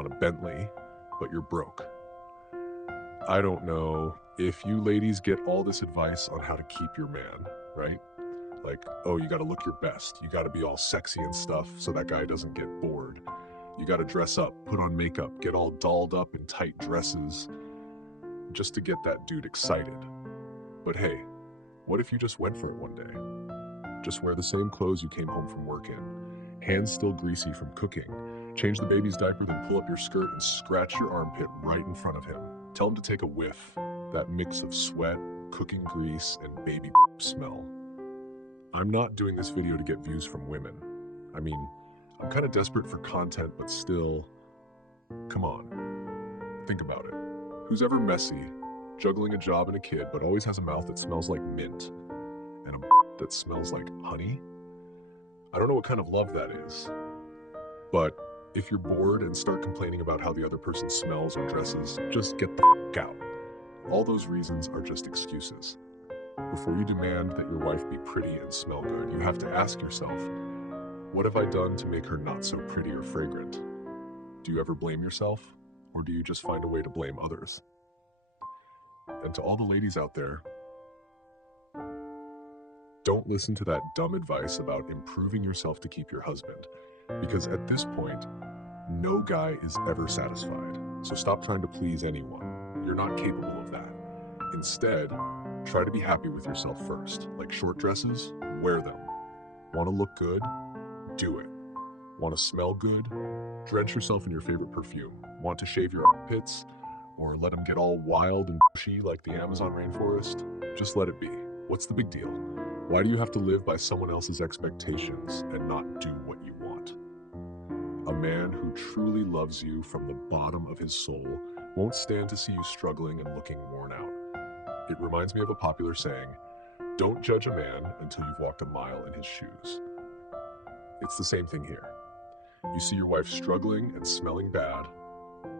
want a Bentley, but you're broke. I don't know if you ladies get all this advice on how to keep your man, right? Like, oh, you gotta look your best. You gotta be all sexy and stuff so that guy doesn't get bored. You gotta dress up, put on makeup, get all dolled up in tight dresses just to get that dude excited. But hey, what if you just went for it one day? Just wear the same clothes you came home from work in, hands still greasy from cooking. Change the baby's diaper, then pull up your skirt and scratch your armpit right in front of him. Tell him to take a whiff, that mix of sweat, cooking grease, and baby smell. I'm not doing this video to get views from women. I mean, I'm kind of desperate for content, but still, come on, think about it. Who's ever messy, juggling a job and a kid, but always has a mouth that smells like mint and a that smells like honey? I don't know what kind of love that is, but if you're bored and start complaining about how the other person smells or dresses, just get the out. All those reasons are just excuses. Before you demand that your wife be pretty and smell good, you have to ask yourself, what have I done to make her not so pretty or fragrant? Do you ever blame yourself, or do you just find a way to blame others? And to all the ladies out there, don't listen to that dumb advice about improving yourself to keep your husband, because at this point, no guy is ever satisfied. So stop trying to please anyone. You're not capable of that. Instead, try to be happy with yourself first. Like short dresses, wear them. Want to look good? Do it. Want to smell good? Drench yourself in your favorite perfume. Want to shave your armpits? Or let them get all wild and bushy like the Amazon rainforest? Just let it be. What's the big deal? Why do you have to live by someone else's expectations and not do what you want? A man who truly loves you from the bottom of his soul won't stand to see you struggling and looking worn out. It reminds me of a popular saying, don't judge a man until you've walked a mile in his shoes. It's the same thing here. You see your wife struggling and smelling bad,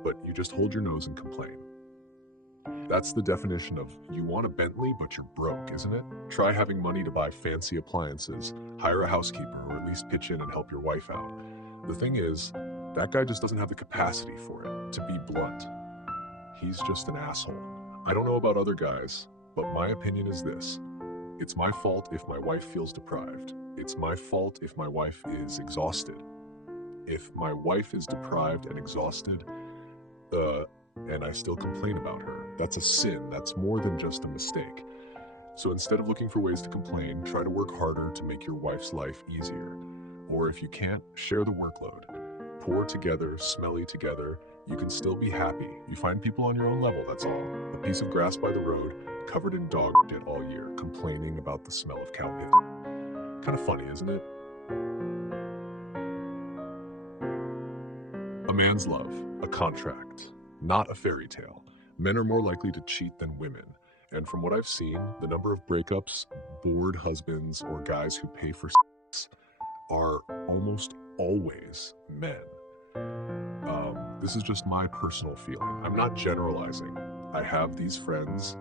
but you just hold your nose and complain. That's the definition of you want a Bentley, but you're broke, isn't it? Try having money to buy fancy appliances, hire a housekeeper, or at least pitch in and help your wife out. The thing is, that guy just doesn't have the capacity for it, to be blunt. He's just an asshole. I don't know about other guys, but my opinion is this. It's my fault if my wife feels deprived. It's my fault if my wife is exhausted. If my wife is deprived and exhausted, and I still complain about her, that's a sin. That's more than just a mistake. So instead of looking for ways to complain, try to work harder to make your wife's life easier. Or if you can't, share the workload. Poor together, smelly together, you can still be happy. You find people on your own level, that's all. A piece of grass by the road, covered in dog shit all year, complaining about the smell of cow piss. Kind of funny, isn't it? A man's love, a contract, not a fairy tale. Men are more likely to cheat than women. And from what I've seen, the number of breakups, bored husbands, or guys who pay for sex are almost always men. This is just my personal feeling. I'm not generalizing. I have these friends,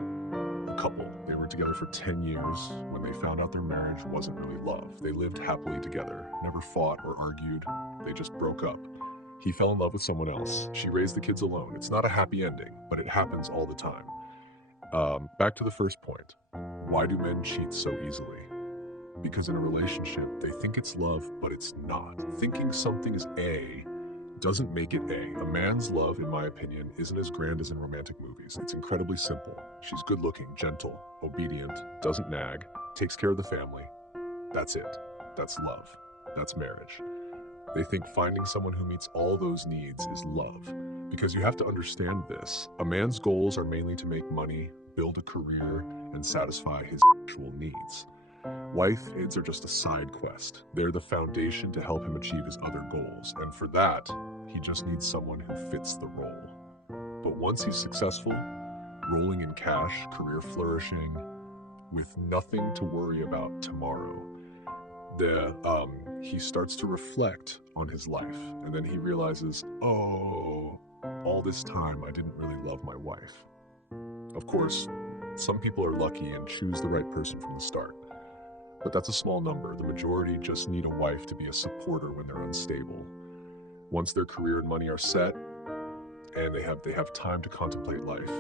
a couple. They were together for 10 years. When they found out their marriage wasn't really love, they lived happily together, never fought or argued. They just broke up. He fell in love with someone else. She raised the kids alone. It's not a happy ending, but it happens all the time. Back to the first point. Why do men cheat so easily? Because in a relationship, they think it's love, but it's not. Thinking something is A doesn't make it A. A man's love, in my opinion, isn't as grand as in romantic movies. It's incredibly simple. She's good looking, gentle, obedient, doesn't nag, takes care of the family. That's it. That's love. That's marriage. They think finding someone who meets all those needs is love. Because you have to understand this. A man's goals are mainly to make money, build a career, and satisfy his actual needs. Wife kids are just a side quest. They're the foundation to help him achieve his other goals. And for that, he just needs someone who fits the role. But once he's successful, rolling in cash, career flourishing, with nothing to worry about tomorrow, he starts to reflect on his life. And then he realizes, oh, all this time I didn't really love my wife. Of course, some people are lucky and choose the right person from the start. But that's a small number. The majority just need a wife to be a supporter when they're unstable. Once their career and money are set, and they have time to contemplate life.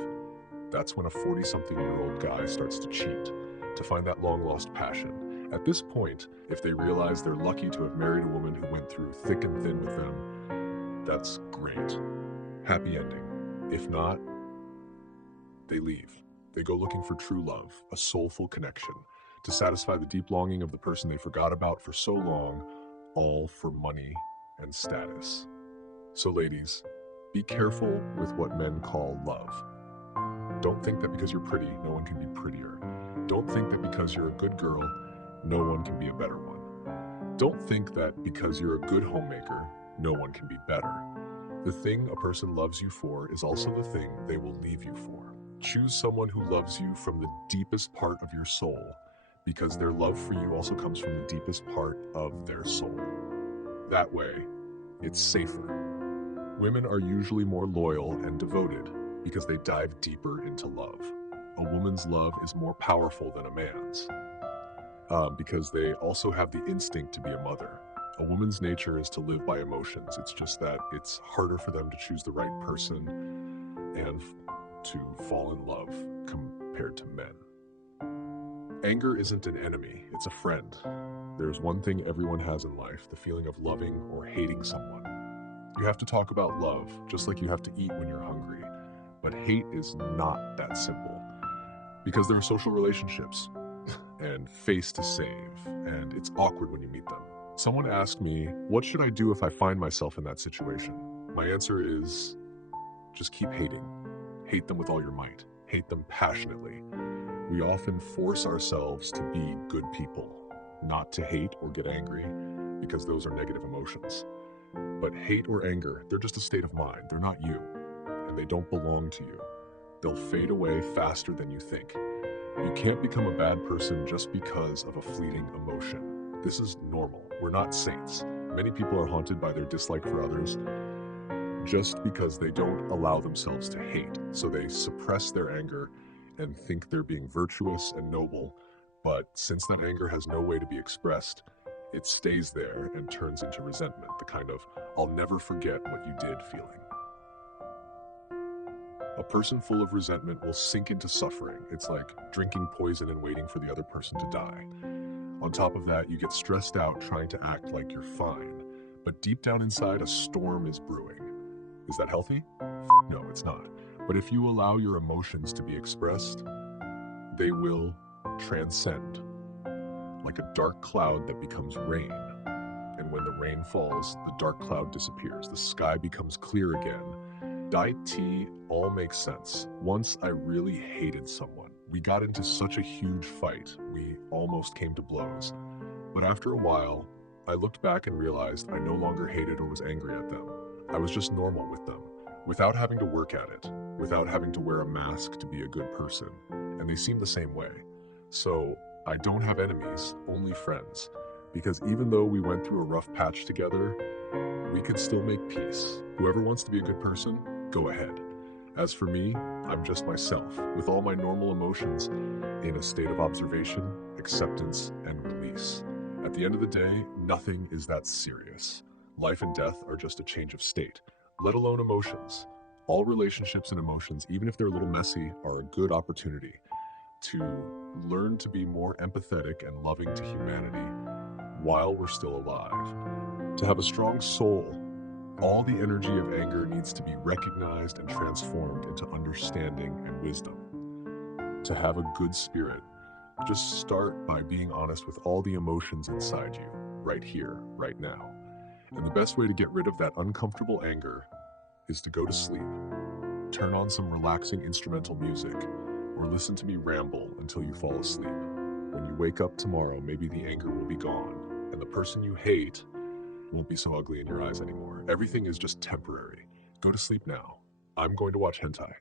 That's when a 40-something-year-old guy starts to cheat, to find that long-lost passion. At this point, if they realize they're lucky to have married a woman who went through thick and thin with them, that's great. Happy ending. If not, they leave. They go looking for true love, a soulful connection, to satisfy the deep longing of the person they forgot about for so long, all for money and status. So ladies, be careful with what men call love. Don't think that because you're pretty, no one can be prettier. Don't think that because you're a good girl, no one can be a better one. Don't think that because you're a good homemaker, no one can be better. The thing a person loves you for is also the thing they will leave you for. Choose someone who loves you from the deepest part of your soul, because their love for you also comes from the deepest part of their soul. That way, it's safer. Women are usually more loyal and devoted because they dive deeper into love. A woman's love is more powerful than a man's, because they also have the instinct to be a mother. A woman's nature is to live by emotions. It's just that it's harder for them to choose the right person and to fall in love compared to men. Anger isn't an enemy, it's a friend. There's one thing everyone has in life, the feeling of loving or hating someone. You have to talk about love, just like you have to eat when you're hungry. But hate is not that simple, because there are social relationships and face to save, and it's awkward when you meet them. Someone asked me, what should I do if I find myself in that situation? My answer is, just keep hating. Hate them with all your might. Hate them passionately. We often force ourselves to be good people, not to hate or get angry, because those are negative emotions. But hate or anger, they're just a state of mind. They're not you, and they don't belong to you. They'll fade away faster than you think. You can't become a bad person just because of a fleeting emotion. This is normal. We're not saints. Many people are haunted by their dislike for others just because they don't allow themselves to hate. So they suppress their anger and think they're being virtuous and noble. But since that anger has no way to be expressed, it stays there and turns into resentment, the kind of, I'll never forget what you did feeling. A person full of resentment will sink into suffering. It's like drinking poison and waiting for the other person to die. On top of that, you get stressed out trying to act like you're fine. But deep down inside, a storm is brewing. Is that healthy? No, it's not. But if you allow your emotions to be expressed, they will transcend, like a dark cloud that becomes rain. And when the rain falls, the dark cloud disappears. The sky becomes clear again. Diet tea all makes sense. Once I really hated someone. We got into such a huge fight. We almost came to blows. But after a while, I looked back and realized I no longer hated or was angry at them. I was just normal with them, without having to work at it, without having to wear a mask to be a good person. And they seem the same way. So I don't have enemies, only friends. Because even though we went through a rough patch together, we could still make peace. Whoever wants to be a good person, go ahead. As for me, I'm just myself, with all my normal emotions in a state of observation, acceptance, and release. At the end of the day, nothing is that serious. Life and death are just a change of state, let alone emotions. All relationships and emotions, even if they're a little messy, are a good opportunity to learn to be more empathetic and loving to humanity while we're still alive. To have a strong soul, all the energy of anger needs to be recognized and transformed into understanding and wisdom. To have a good spirit, just start by being honest with all the emotions inside you, right here, right now. And the best way to get rid of that uncomfortable anger is to go to sleep. Turn on some relaxing instrumental music, or listen to me ramble until you fall asleep. When you wake up tomorrow, maybe the anger will be gone, and the person you hate won't be so ugly in your eyes anymore. Everything is just temporary. Go to sleep now. I'm going to watch hentai.